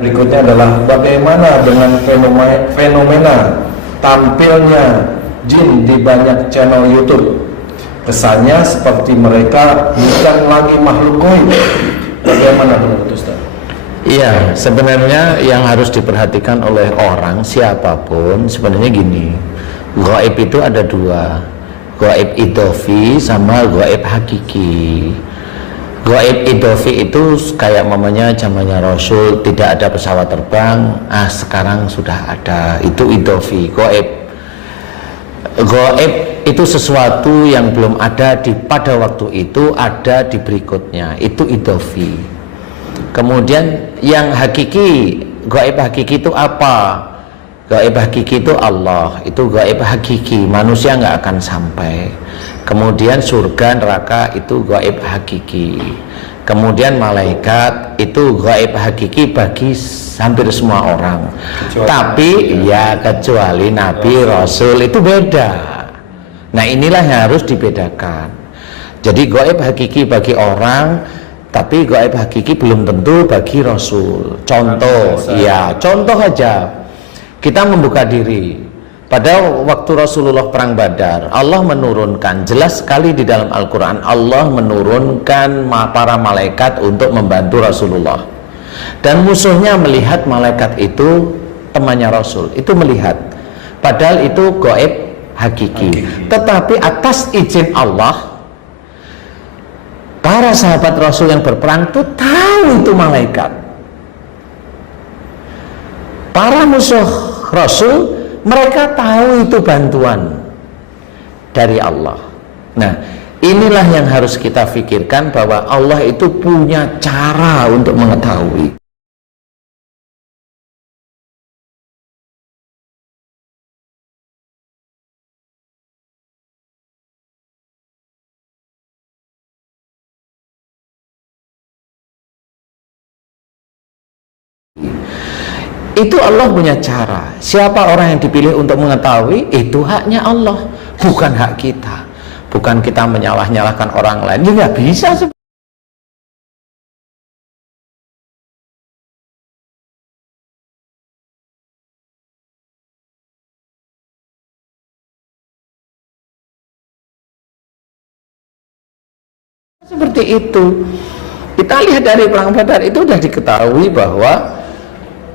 Berikutnya adalah bagaimana dengan fenomena tampilnya jin di banyak channel YouTube. Kesannya seperti mereka bukan lagi makhluk gaib. Bagaimana menurut Ustaz? Iya, sebenarnya yang harus diperhatikan oleh orang siapapun sebenarnya gini, gaib itu ada dua, gaib idofi sama gaib hakiki. Gaib idofi itu kayak mamanya zamannya Rasul tidak ada pesawat terbang, sekarang sudah ada, itu idofi. Gaib itu sesuatu yang belum ada pada waktu itu, ada di berikutnya, itu idofi. Kemudian yang hakiki, gaib hakiki itu apa? Gaib hakiki itu Allah, itu gaib hakiki, manusia nggak akan sampai. Kemudian surga neraka itu gaib hakiki. Kemudian malaikat itu gaib hakiki bagi hampir semua orang. Tapi kecuali Nabi Rasul itu beda. Nah inilah yang harus dibedakan. Jadi gaib hakiki bagi orang, tapi gaib hakiki belum tentu bagi Rasul. Contoh, contoh aja. Kita membuka diri. Pada waktu Rasulullah perang Badar, Allah menurunkan, jelas sekali di dalam Al-Quran, Allah menurunkan para malaikat untuk membantu Rasulullah. Dan musuhnya melihat malaikat itu temannya Rasul, itu melihat. Padahal itu gaib hakiki. Tetapi atas izin Allah, para sahabat Rasul yang berperang itu tahu itu malaikat. Para musuh Rasul, mereka tahu itu bantuan dari Allah. Nah, inilah yang harus kita pikirkan, bahwa Allah itu punya cara untuk mengetahui. Itu Allah punya cara. Siapa orang yang dipilih untuk mengetahui, itu haknya Allah, bukan hak kita. Bukan kita menyalah-nyalahkan orang lain. Ya nggak bisa seperti itu. Kita lihat dari perang Badar itu sudah diketahui bahwa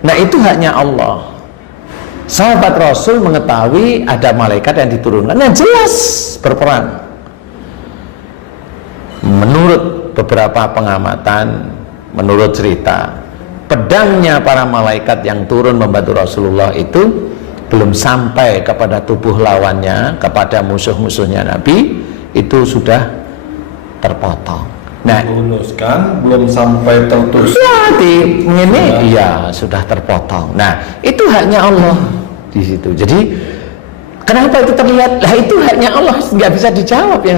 itu haknya Allah. Sahabat Rasul mengetahui ada malaikat yang diturunkan, yang jelas berperang. Menurut beberapa pengamatan, menurut cerita, pedangnya para malaikat yang turun membantu Rasulullah itu belum sampai kepada tubuh lawannya, kepada musuh-musuhnya Nabi, itu sudah terpotong. Nah, belum sampai tertusuk. Sudah terpotong. Nah, itu haknya Allah di situ. Jadi, kenapa itu terlihat? Lah itu haknya Allah, nggak bisa dijawab yang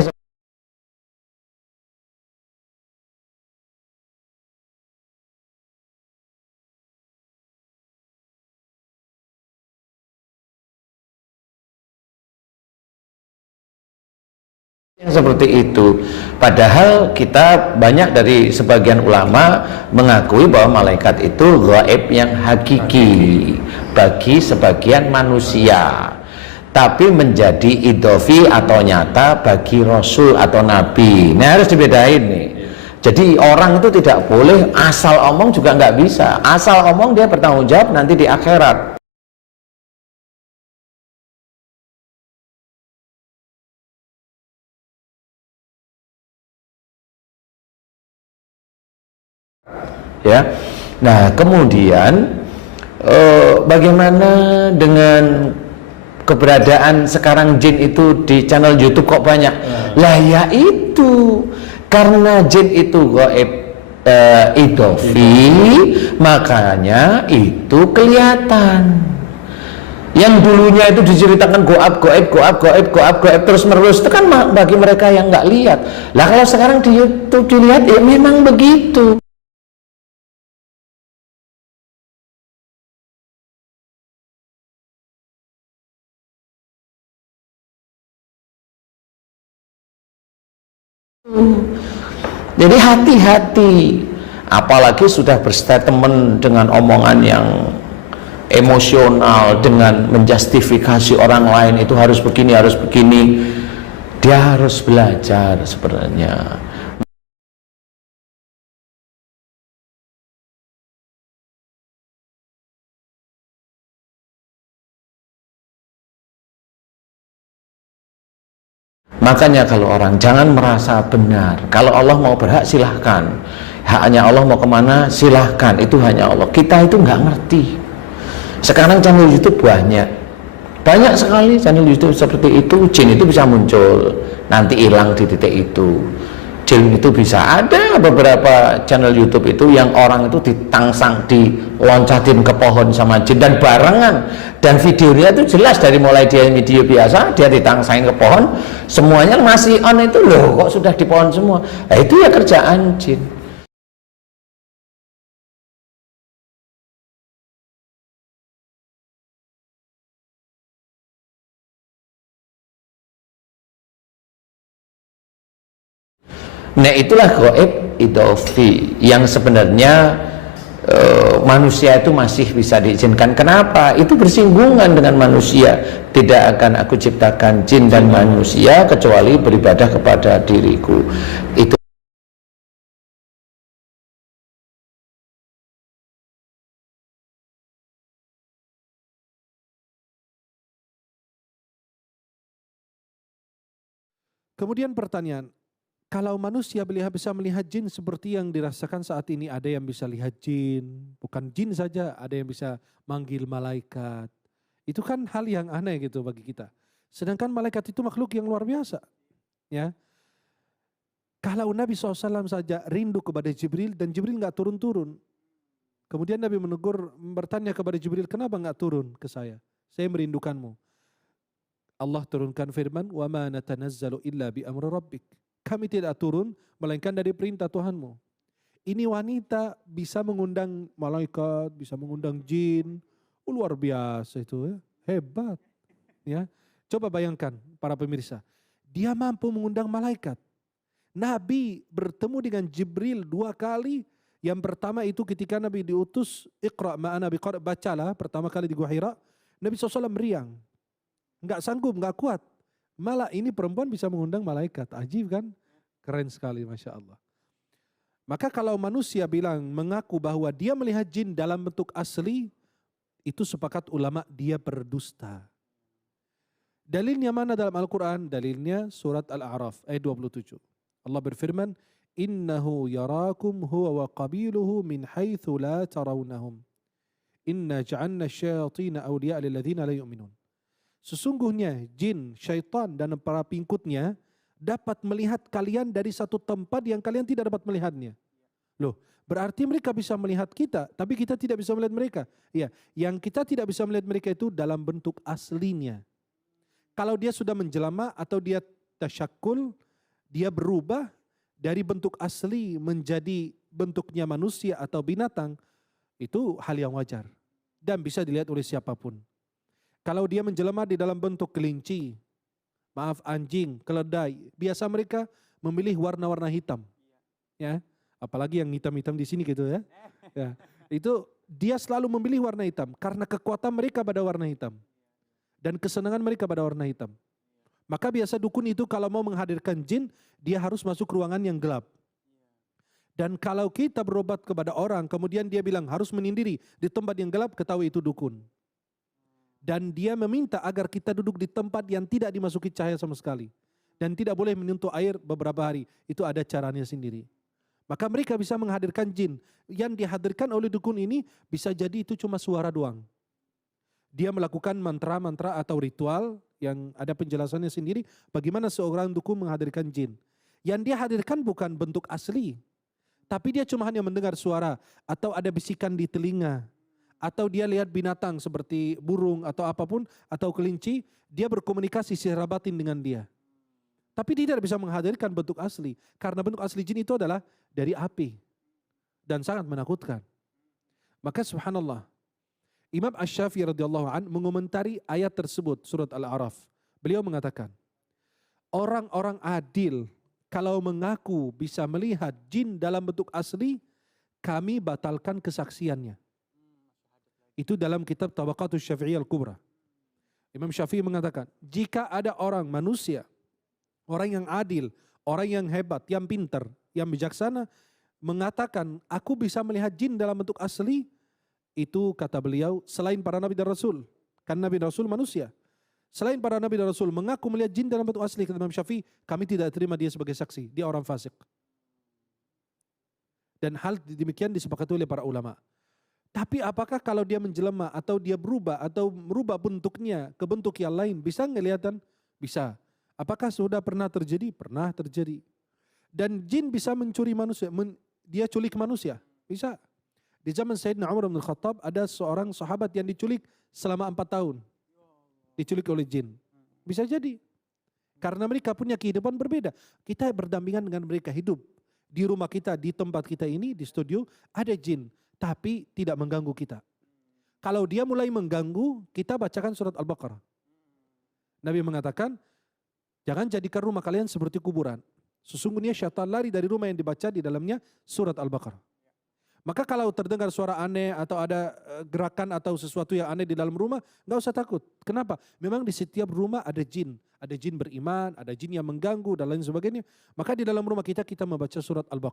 seperti itu. Padahal kita banyak dari sebagian ulama mengakui bahwa malaikat itu gaib yang hakiki bagi sebagian manusia, tapi menjadi idofi atau nyata bagi Rasul atau Nabi. Ini harus dibedain nih. Jadi orang itu tidak boleh asal omong, juga nggak bisa. Asal omong dia bertanggung jawab nanti di akhirat. Ya, nah kemudian bagaimana dengan keberadaan sekarang jin itu di channel YouTube kok banyak? Lah ya itu karena jin itu gaib idofi, makanya itu kelihatan. Yang dulunya itu diceritakan goab terus menerus, itu kan bagi mereka yang nggak lihat. Lah kalau sekarang di YouTube dilihat, ya memang begitu. Jadi hati-hati. Apalagi sudah berstatement dengan omongan yang emosional, dengan menjustifikasi orang lain itu harus begini, harus begini. Dia harus belajar sebenarnya. Makanya kalau orang jangan merasa benar. Kalau Allah mau berhak silahkan. Haknya Allah mau kemana silahkan. Itu hanya Allah. Kita itu nggak ngerti. Sekarang channel YouTube banyak sekali channel YouTube seperti itu. Jin itu bisa muncul, nanti hilang di titik itu. Jin itu bisa ada beberapa channel YouTube itu yang orang itu ditangsang, diloncatin ke pohon sama jin dan barengan, dan videonya itu jelas dari mulai dia video biasa dia ditangsangin ke pohon, semuanya masih on itu loh, kok sudah di pohon semua. Nah, itu ya kerjaan jin. Nah itulah gaib idofi yang sebenarnya manusia itu masih bisa diizinkan. Kenapa? Itu bersinggungan dengan manusia. Tidak akan aku ciptakan jin dan manusia kecuali beribadah kepada diriku. Itu Kemudian pertanyaan, kalau manusia bisa melihat jin seperti yang dirasakan saat ini, ada yang bisa lihat jin, bukan jin saja, ada yang bisa manggil malaikat. Itu kan hal yang aneh gitu bagi kita. Sedangkan malaikat itu makhluk yang luar biasa. Ya, kalau Nabi SAW saja rindu kepada Jibril dan Jibril nggak turun-turun. Kemudian Nabi bertanya kepada Jibril, kenapa nggak turun ke saya? Saya merindukanmu. Allah turunkan firman, wa ma natanazzalu illa bi amri rabbik. Kami tidak turun melainkan dari perintah Tuhanmu. Ini wanita bisa mengundang malaikat, bisa mengundang jin. Luar biasa itu ya, hebat. Ya, coba bayangkan para pemirsa, dia mampu mengundang malaikat. Nabi bertemu dengan Jibril 2 kali. Yang pertama itu ketika Nabi diutus, Iqra ma'ana biqara, bacalah pertama kali di Gua Hira. Nabi SAW meriang, nggak sanggup, nggak kuat. Malah ini perempuan bisa mengundang malaikat. Ajib kan? Keren sekali, Masya Allah. Maka kalau manusia bilang, mengaku bahwa dia melihat jin dalam bentuk asli, itu sepakat ulama dia berdusta. Dalilnya mana dalam Al-Quran? Dalilnya surat Al-A'raf ayat 27. Allah berfirman, innahu yarakum huwa wa qabiluhu min haitsu la tarawnahum. Inna ja'alna syayatina awliya lilladzina la yu'minun. Sesungguhnya jin, syaitan dan para pengikutnya dapat melihat kalian dari satu tempat yang kalian tidak dapat melihatnya. Loh, berarti mereka bisa melihat kita, tapi kita tidak bisa melihat mereka. Ya, yang kita tidak bisa melihat mereka itu dalam bentuk aslinya. Kalau dia sudah menjelma atau dia tasyakul, dia berubah dari bentuk asli menjadi bentuknya manusia atau binatang, itu hal yang wajar dan bisa dilihat oleh siapapun. Kalau dia menjelma di dalam bentuk kelinci, maaf anjing, keledai, biasa mereka memilih warna-warna hitam. Ya, apalagi yang hitam-hitam di sini gitu ya. Ya, itu dia selalu memilih warna hitam karena kekuatan mereka pada warna hitam dan kesenangan mereka pada warna hitam. Maka biasa dukun itu kalau mau menghadirkan jin, dia harus masuk ruangan yang gelap. Dan kalau kita berobat kepada orang, kemudian dia bilang harus menyendiri di tempat yang gelap, ketahui itu dukun. Dan dia meminta agar kita duduk di tempat yang tidak dimasuki cahaya sama sekali. Dan tidak boleh menyentuh air beberapa hari. Itu ada caranya sendiri. Maka mereka bisa menghadirkan jin. Yang dihadirkan oleh dukun ini bisa jadi itu cuma suara doang. Dia melakukan mantra-mantra atau ritual yang ada penjelasannya sendiri. Bagaimana seorang dukun menghadirkan jin. Yang dia hadirkan bukan bentuk asli. Tapi dia cuma hanya mendengar suara. Atau ada bisikan di telinga. Atau dia lihat binatang seperti burung atau apapun, atau kelinci, dia berkomunikasi secara batin dengan dia. Tapi dia tidak bisa menghadirkan bentuk asli, karena bentuk asli jin itu adalah dari api dan sangat menakutkan. Maka subhanallah, Imam Asy-Syafi'i radhiyallahu an mengomentari ayat tersebut, surat Al-A'raf. Beliau mengatakan, orang-orang adil kalau mengaku bisa melihat jin dalam bentuk asli, kami batalkan kesaksiannya. Itu dalam kitab Tabaqatus Syafi'iyah Al-Kubra. Imam Syafi'i mengatakan, jika ada orang manusia, orang yang adil, orang yang hebat, yang pintar, yang bijaksana, mengatakan aku bisa melihat jin dalam bentuk asli, itu kata beliau selain para nabi dan rasul. Kan nabi dan rasul manusia. Selain para nabi dan rasul mengaku melihat jin dalam bentuk asli, kata Imam Syafi'i, kami tidak terima dia sebagai saksi. Dia orang fasik. Dan hal demikian disepakati oleh para ulama. Tapi apakah kalau dia menjelma atau dia berubah atau merubah bentuknya ke bentuk yang lain, bisa kelihatan? Bisa. Apakah sudah pernah terjadi? Pernah terjadi. Dan jin bisa mencuri manusia, dia culik manusia. Bisa. Di zaman Sayyidina Umar bin Khattab ada seorang sahabat yang diculik selama 4 tahun. Diculik oleh jin. Bisa jadi. Karena mereka punya kehidupan berbeda. Kita berdampingan dengan mereka hidup. Di rumah kita, di tempat kita ini, di studio, ada jin. Tapi tidak mengganggu kita. Kalau dia mulai mengganggu, kita bacakan surat Al-Baqarah. Nabi mengatakan, jangan jadikan rumah kalian seperti kuburan. Sesungguhnya syaitan lari dari rumah yang dibaca di dalamnya surat Al-Baqarah. Maka kalau terdengar suara aneh atau ada gerakan atau sesuatu yang aneh di dalam rumah, nggak usah takut. Kenapa? Memang di setiap rumah ada jin. Ada jin beriman, ada jin yang mengganggu dan lain sebagainya. Maka di dalam rumah kita membaca surat Al-Baqarah.